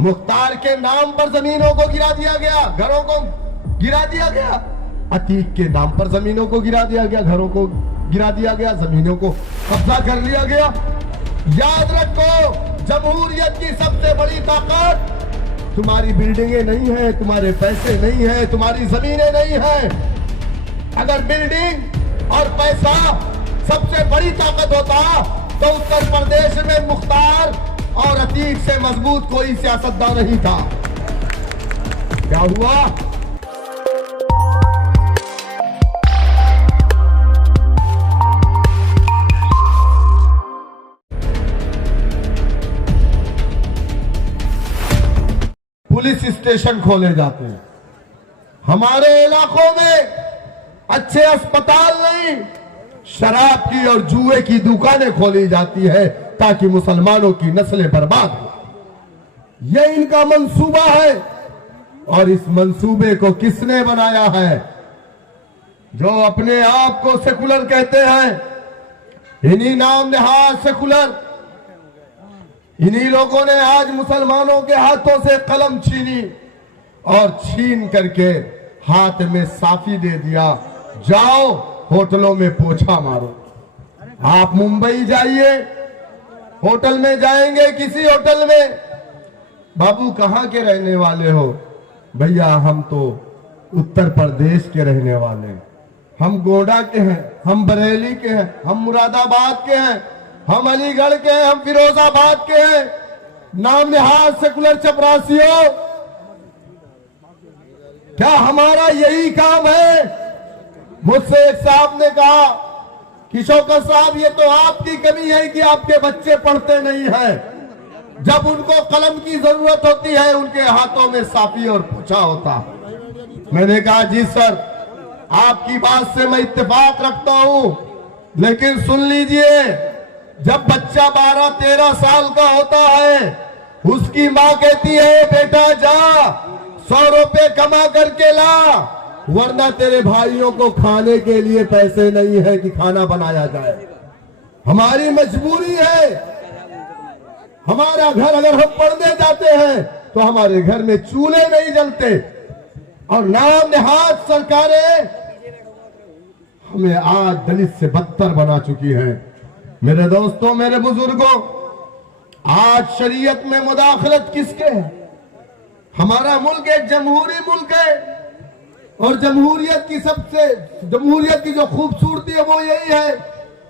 मुख्तार के नाम पर जमीनों को गिरा दिया गया, घरों को गिरा दिया गया। अतीक के नाम पर जमीनों को गिरा दिया गया, घरों को गिरा दिया गया, जमीनों को कब्जा कर लिया गया। याद रखो, जमहूरियत की सबसे बड़ी ताकत तुम्हारी बिल्डिंगें नहीं है, तुम्हारे पैसे नहीं है, तुम्हारी जमीनें नहीं है। अगर बिल्डिंग और पैसा सबसे बड़ी ताकत होता तो उत्तर प्रदेश में मुख्तार और अतीक से मजबूत कोई सियासतदान नहीं था। क्या हुआ? पुलिस स्टेशन खोले जाते हैं, हमारे इलाकों में अच्छे अस्पताल नहीं, शराब की और जुए की दुकानें खोली जाती है ताकि मुसलमानों की नस्लें बर्बाद हो। यह इनका मंसूबा है। और इस मंसूबे को किसने बनाया है? जो अपने आप को सेकुलर कहते हैं, इन्हीं नाम नहाज सेकुलर, इन्हीं लोगों ने आज मुसलमानों के हाथों से कलम छीनी और छीन करके हाथ में साफी दे दिया, जाओ होटलों में पोछा मारो। आप मुंबई जाइए, होटल में जाएंगे, किसी होटल में, बाबू कहां के रहने वाले हो? भैया हम तो उत्तर प्रदेश के रहने वाले हैं, हम गोंडा के हैं, हम बरेली के हैं, हम मुरादाबाद के हैं, हम अलीगढ़ के हैं, हम फिरोजाबाद के हैं। नाम नहाज सेकुलर चपरासियों, क्या हमारा यही काम है? मुझसे एक साहब ने कहा कि शौकत साहब, ये तो आपकी कमी है कि आपके बच्चे पढ़ते नहीं हैं। जब उनको कलम की जरूरत होती है उनके हाथों में साफी और पोछा होता। मैंने कहा जी सर, आपकी बात से मैं इत्तेफाक रखता हूं, लेकिन सुन लीजिए, जब बच्चा 12-13 साल का होता है, उसकी माँ कहती है बेटा जा 100 रुपए कमा करके ला, वरना तेरे भाइयों को खाने के लिए पैसे नहीं है कि खाना बनाया जाए। हमारी मजबूरी है। हमारा घर, अगर हम पढ़ने जाते हैं तो हमारे घर में चूल्हे नहीं जलते, और नाम नहाज सरकारें हमें आज दलित से बदतर बना चुकी हैं। मेरे दोस्तों, मेरे बुजुर्गों, आज शरीयत में मुदाखलत किसके है? हमारा मुल्क एक जमहूरी मुल्क है, और जमहूरियत की जो खूबसूरती है वो यही है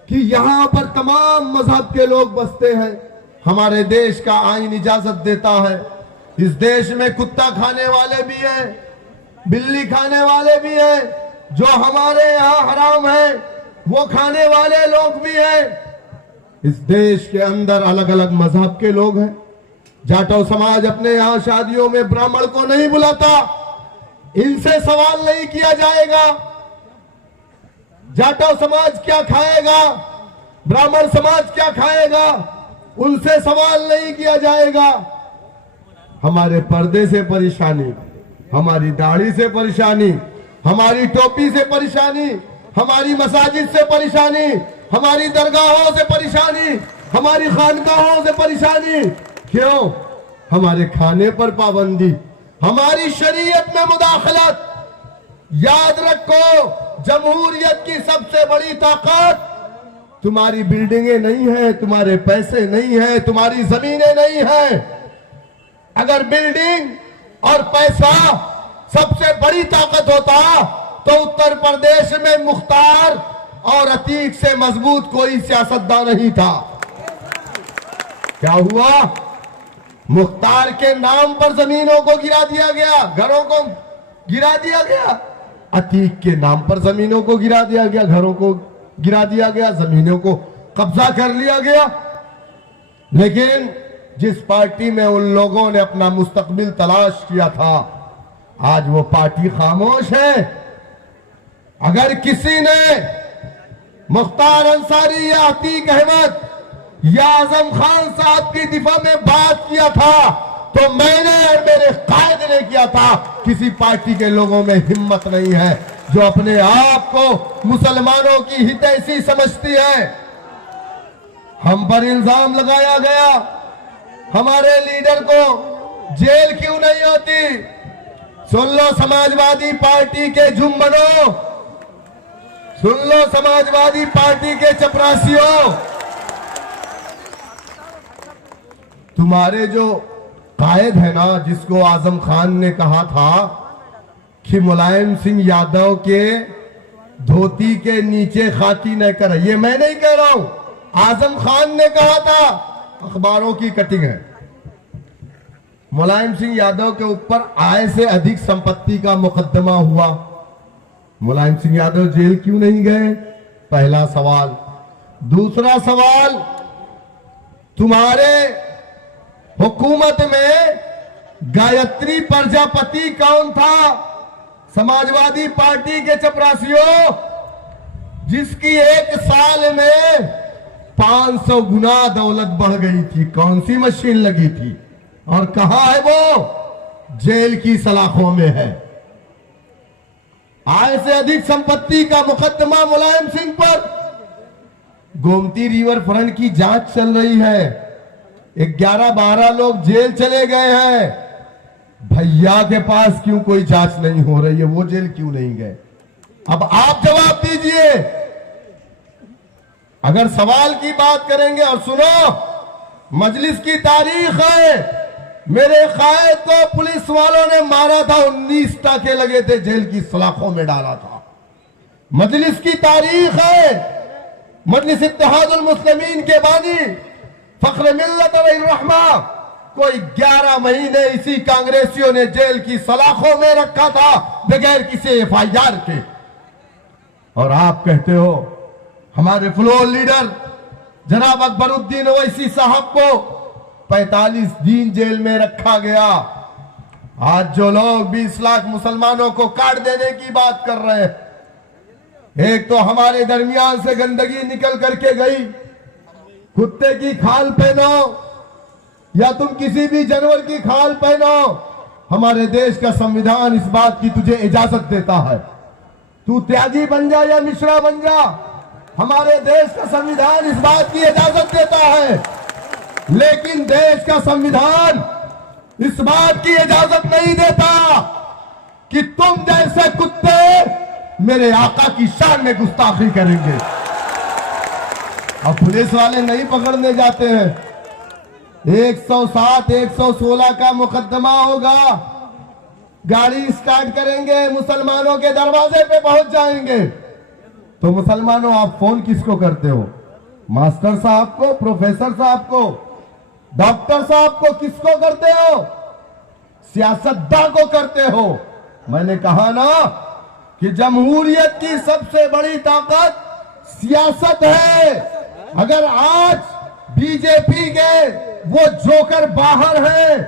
कि यहाँ पर तमाम मजहब के लोग बसते हैं। हमारे देश का आईन इजाजत देता है। इस देश में कुत्ता खाने वाले भी हैं, बिल्ली खाने वाले भी हैं, जो हमारे यहाँ हराम है वो खाने वाले लोग भी हैं। इस देश के अंदर अलग अलग मजहब के लोग हैं। जाटव समाज अपने यहाँ शादियों में ब्राह्मण को नहीं बुलाता, इनसे सवाल नहीं किया जाएगा जाटव समाज क्या खाएगा, ब्राह्मण समाज क्या खाएगा, उनसे सवाल नहीं किया जाएगा। हमारे पर्दे से परेशानी, हमारी दाढ़ी से परेशानी, हमारी टोपी से परेशानी, हमारी मसाजिद से परेशानी, हमारी दरगाहों से परेशानी, हमारी खानकाहों से परेशानी। क्यों? हमारे खाने पर पाबंदी, हमारी शरीयत में मुदाखलत। याद रखो, जमहूरियत की सबसे बड़ी ताकत तुम्हारी बिल्डिंगें नहीं है, तुम्हारे पैसे नहीं है, तुम्हारी जमीनें नहीं है। अगर बिल्डिंग और पैसा सबसे बड़ी ताकत होता तो उत्तर प्रदेश में मुख्तार और अतीक से मजबूत कोई सियासतदान नहीं था। क्या हुआ? मुख्तार के नाम पर जमीनों को गिरा दिया गया, घरों को गिरा दिया गया। अतीक के नाम पर जमीनों को गिरा दिया गया, घरों को गिरा दिया गया, जमीनों को कब्जा कर लिया गया। लेकिन जिस पार्टी में उन लोगों ने अपना मुस्तकबिल तलाश किया था, आज वो पार्टी खामोश है। अगर किसी ने मुख्तार अंसारी या अतीक अहमद या आजम खान साहब की दिफा में बात किया था तो मैंने और मेरे कायद ने किया था। किसी पार्टी के लोगों में हिम्मत नहीं है जो अपने आप को मुसलमानों की हितैषी समझती है। हम पर इल्जाम लगाया गया, हमारे लीडर को जेल क्यों नहीं होती? सुन लो समाजवादी पार्टी के जुम्मनों, सुन लो समाजवादी पार्टी के चपरासियों, तुम्हारे जो कायद है ना, जिसको आजम खान ने कहा था कि मुलायम सिंह यादव के धोती के नीचे खाकी न कर, ये मैं नहीं कह रहा हूं, आजम खान ने कहा था, अखबारों की कटिंग है। मुलायम सिंह यादव के ऊपर आय से अधिक संपत्ति का मुकदमा हुआ, मुलायम सिंह यादव जेल क्यों नहीं गए? पहला सवाल। दूसरा सवाल, तुम्हारे हुकूमत में गायत्री प्रजापति कौन था? समाजवादी पार्टी के चपरासियों, जिसकी एक साल में 500 गुना दौलत बढ़ गई थी। कौन सी मशीन लगी थी और कहां है वो? जेल की सलाखों में है। आय से अधिक संपत्ति का मुकदमा मुलायम सिंह पर। गोमती रिवर फ्रंट की जांच चल रही है, 11-12 लोग जेल चले गए हैं। भैया के पास क्यों कोई जांच नहीं हो रही है? वो जेल क्यों नहीं गए? अब आप जवाब दीजिए। अगर सवाल की बात करेंगे, और सुनो, मजलिस की तारीख है, मेरे कायद को पुलिस वालों ने मारा था, 19 टाके लगे थे, जेल की सलाखों में डाला था। मजलिस की तारीख है, मजलिस इत्तेहादुल मुस्लिमीन के बानी फख्र मिल्लत रहमा कोई 11 महीने इसी कांग्रेसियों ने जेल की सलाखों में रखा था बगैर किसी FIR के। और आप कहते हो हमारे फ्लोर लीडर जनाब अकबरुद्दीन ओवैसी साहब को 45 दिन जेल में रखा गया। आज जो लोग 20 लाख मुसलमानों को काट देने की बात कर रहे हैं, एक तो हमारे दरमियान से गंदगी निकल करके गई, कुत्ते की खाल पहनो या तुम किसी भी जानवर की खाल पहनो, हमारे देश का संविधान इस बात की तुझे इजाजत देता है। तू त्यागी बन जा या मिश्रा बन जा, हमारे देश का संविधान इस बात की इजाजत देता है। लेकिन देश का संविधान इस बात की इजाजत नहीं देता कि तुम जैसे कुत्ते मेरे आका की शान में गुस्ताखी करेंगे। अब पुलिस वाले नहीं पकड़ने जाते हैं, 107, 116 का मुकदमा होगा, गाड़ी स्टार्ट करेंगे, मुसलमानों के दरवाजे पे पहुंच जाएंगे। तो मुसलमानों, आप फोन किसको करते हो? मास्टर साहब को, प्रोफेसर साहब को, डॉक्टर साहब को किसको करते हो? सियासतदान को करते हो। मैंने कहा ना कि जमहूरियत की सबसे बड़ी ताकत सियासत है। अगर आज बीजेपी के वो जोकर बाहर हैं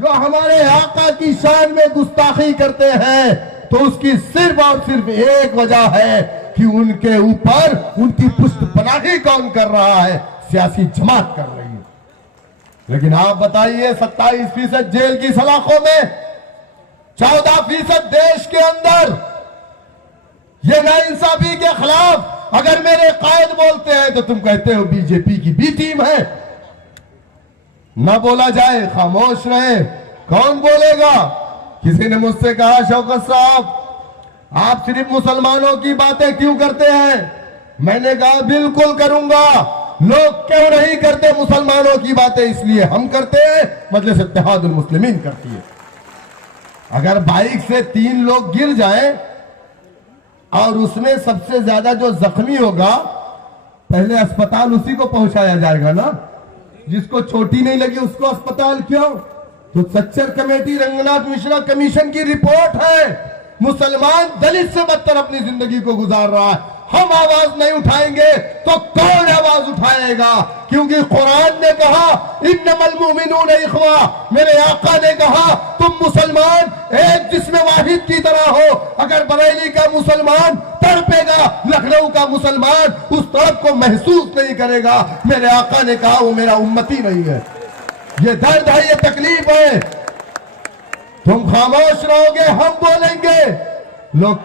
जो हमारे आका की शान में गुस्ताखी करते हैं, तो उसकी सिर्फ और सिर्फ एक वजह है कि उनके ऊपर उनकी पुष्टपनाही कौन कर रहा है? सियासी जमात कर रही है। लेकिन आप बताइए, 27% जेल की सलाखों में, 14% देश के अंदर, ये नाइंसाफी के खिलाफ अगर मेरे कायद बोलते हैं तो तुम कहते हो बीजेपी की बी टीम है। ना बोला जाए, खामोश रहे, कौन बोलेगा? किसी ने मुझसे कहा, शौकत साहब आप सिर्फ मुसलमानों की बातें क्यों करते हैं? मैंने कहा बिल्कुल करूंगा। लोग क्यों नहीं करते मुसलमानों की बातें? इसलिए हम करते हैं, मजलिस इत्तेहादुल मुस्लिमीन करती है। अगर बाइक से 3 लोग गिर जाएं और उसमें सबसे ज्यादा जो जख्मी होगा, पहले अस्पताल उसी को पहुंचाया जाएगा ना। जिसको चोटी नहीं लगी उसको अस्पताल क्यों? तो सच्चर कमेटी, रंगनाथ मिश्रा कमीशन की रिपोर्ट है, मुसलमान दलित से बदतर अपनी जिंदगी को गुजार रहा है। हम आवाज नहीं उठाएंगे तो कौन आवाज उठाएगा? क्योंकि कुरान ने कहा इन्नमल मुमिनून इख्वा, मेरे आका ने कहा तुम मुसलमान एक जिस्म वाहिद की तरह हो। अगर बरेली का मुसलमान तड़पेगा, लखनऊ का मुसलमान उस तड़प को महसूस नहीं करेगा। मेरे आका ने कहा वो मेरा उम्मती नहीं है। ये दर्द है, ये तकलीफ है। तुम खामोश रहोगे, हम बोलेंगे। लोग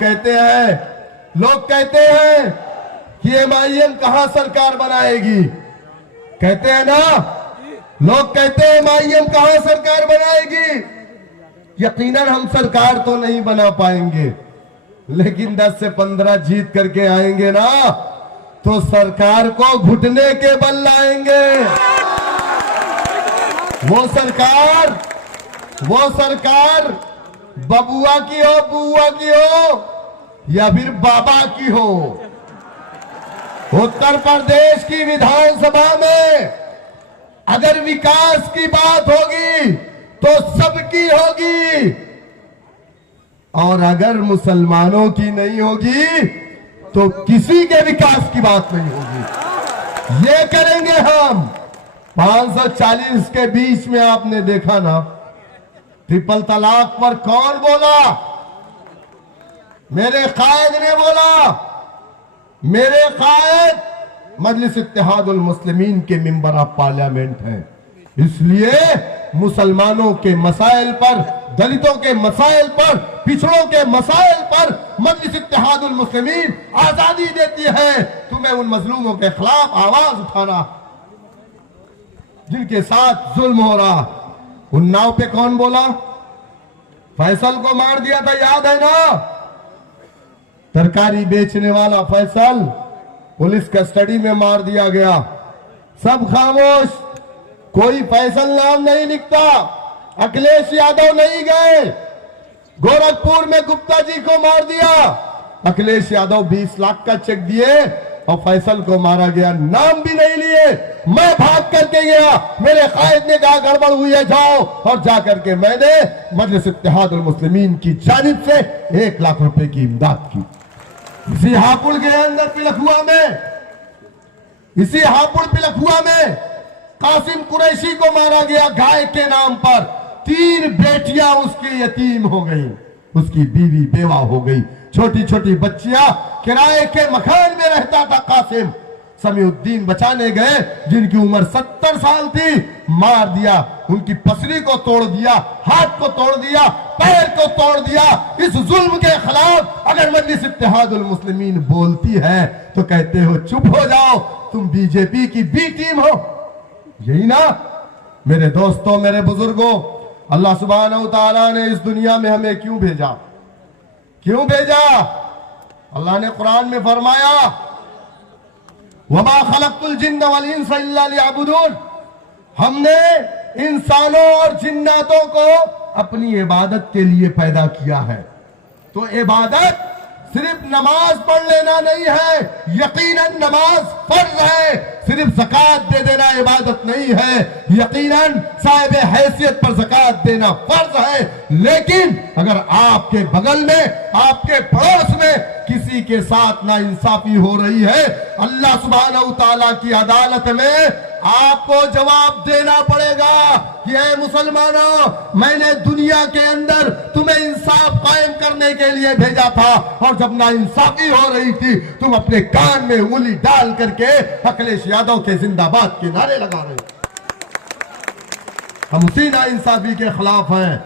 कहते हैं कि MIM कहां सरकार बनाएगी? कहते हैं ना लोग कहते हैं MIM कहां सरकार बनाएगी। यकीनन हम सरकार तो नहीं बना पाएंगे, लेकिन 10 से 15 जीत करके आएंगे ना, तो सरकार को घुटने के बल लाएंगे। वो सरकार बबुआ की हो, बुआ की हो, या फिर बाबा की हो। उत्तर प्रदेश की विधानसभा में अगर विकास की बात होगी तो सबकी होगी, और अगर मुसलमानों की नहीं होगी तो किसी के विकास की बात नहीं होगी। ये करेंगे हम। 540 के बीच में आपने देखा ना, ट्रिपल तलाक पर कौन बोला? मेरे कायद ने बोला। मेरे कायद मजलिस इत्तेहादुल मुस्लिमीन के मेंबर ऑफ पार्लियामेंट हैं, इसलिए मुसलमानों के मसाइल पर, दलितों के मसाइल पर, पिछड़ों के मसाइल पर मजलिस इत्तेहादुल मुस्लिमीन आजादी देती है तुम्हें उन मजलूमों के खिलाफ आवाज उठाना जिनके साथ जुल्म हो रहा। उन्नाव पे कौन बोला? फैसल को मार दिया था, याद है ना? तरकारी बेचने वाला फैसल पुलिस कस्टडी में मार दिया गया। सब खामोश, कोई फैसल नाम नहीं लिखता। अखिलेश यादव नहीं गए, गोरखपुर में गुप्ता जी को मार दिया। अखिलेश यादव 20 लाख का चेक दिए और फैसल को मारा गया, नाम भी नहीं लिए। मैं भाग करके गया, मेरे कायद ने कहा गड़बड़ हुई है, जाओ, और जाकर के मैंने मजलिस इत्तेहादुल मुस्लिमीन की जानिब से 1 लाख रुपए की इमदाद की। इसी हापुड़ के अंदर पिलखुआ में कासिम कुरैशी को मारा गया गाय के नाम पर। 3 बेटियां उसकी यतीम हो गई, उसकी बीवी बेवा हो गई, छोटी छोटी बच्चियां। किराए के मकान में रहता था कासिम। समीउद्दीन बचाने गए, जिनकी उम्र 70 साल थी, मार दिया। उनकी पसली को तोड़ दिया, हाथ को तोड़ दिया, पैर को तोड़ दिया। इस जुल्म के खिलाफ अगर मजलिस इत्तेहादुल मुस्लिमीन बोलती है तो कहते हो चुप हो जाओ, तुम बीजेपी की बी टीम हो। यही ना मेरे दोस्तों, मेरे बुजुर्गों, अल्लाह सुब्हानहू तआला ने इस दुनिया में हमें क्यों भेजा? क्यों भेजा? अल्लाह ने कुरान में फरमाया, वमा खलक़तुल जिन्न वल इंसा इल्ला लियअबुदून। हमने इंसानों और जिन्नातों को अपनी इबादत के लिए पैदा किया है। तो इबादत सिर्फ नमाज पढ़ लेना नहीं है, यकीनन नमाज फर्ज है। सिर्फ ज़कात दे देना इबादत नहीं है, यकीनन साहिब हैसियत पर ज़कात देना फर्ज है। लेकिन अगर आपके बगल में, आपके पड़ोस में किसी के साथ नाइंसाफी हो रही है, अल्लाह सुब्हानहू तआला की अदालत में आपको जवाब देना पड़ेगा कि ऐ मुसलमानों, मैंने दुनिया के अंदर तुम्हें इंसाफ कायम करने के लिए भेजा था, और जब नाइंसाफी हो रही थी तुम अपने कान में उंगली डाल करके अखिलेश यादव के जिंदाबाद के नारे लगा रहे हो। हम उसी नाइंसाफी के खिलाफ हैं,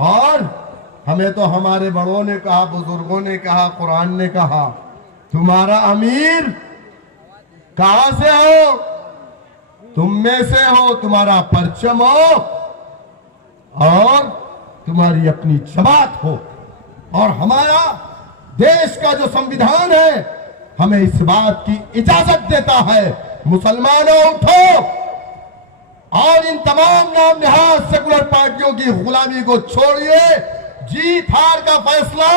और हमें तो हमारे बड़ों ने कहा, बुजुर्गों ने कहा, कुरान ने कहा, तुम्हारा अमीर कहां से हो? तुम में से हो, तुम्हारा परचम हो, और तुम्हारी अपनी जमात हो। और हमारा देश का जो संविधान है हमें इस बात की इजाजत देता है, मुसलमानों उठो और इन तमाम नाम निहाद सेकुलर पार्टियों की गुलामी को छोड़िए। जीत हार का फैसला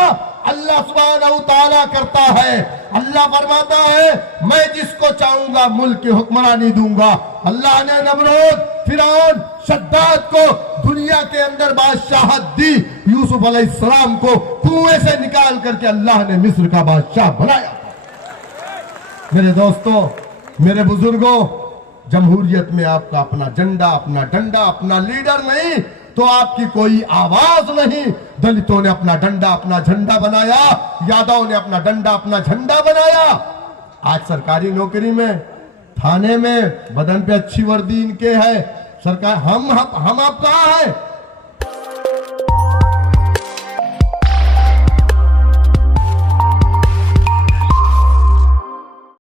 अल्लाह सुब्हानहू तआला करता है। अल्लाह फरमाता है, मैं जिसको चाहूंगा मुल्क की हुक्मरानी दूंगा। अल्लाह ने नमरूद, फिरौन, शद्दाद को दुनिया के अंदर बादशाहत दी। यूसुफ अलैहिस्सलाम को कुएं से निकाल करके अल्लाह ने मिस्र का बादशाह बनाया। मेरे दोस्तों, मेरे बुजुर्गों, जमहूरियत में आपका अपना झंडा, अपना डंडा, अपना लीडर नहीं तो आपकी कोई आवाज नहीं। दलितों ने अपना डंडा, अपना झंडा बनाया, यादव ने अपना डंडा, अपना झंडा बनाया। आज सरकारी नौकरी में, थाने में, बदन पे अच्छी वर्दी इनके है। सरकार हम आप कहाँ है?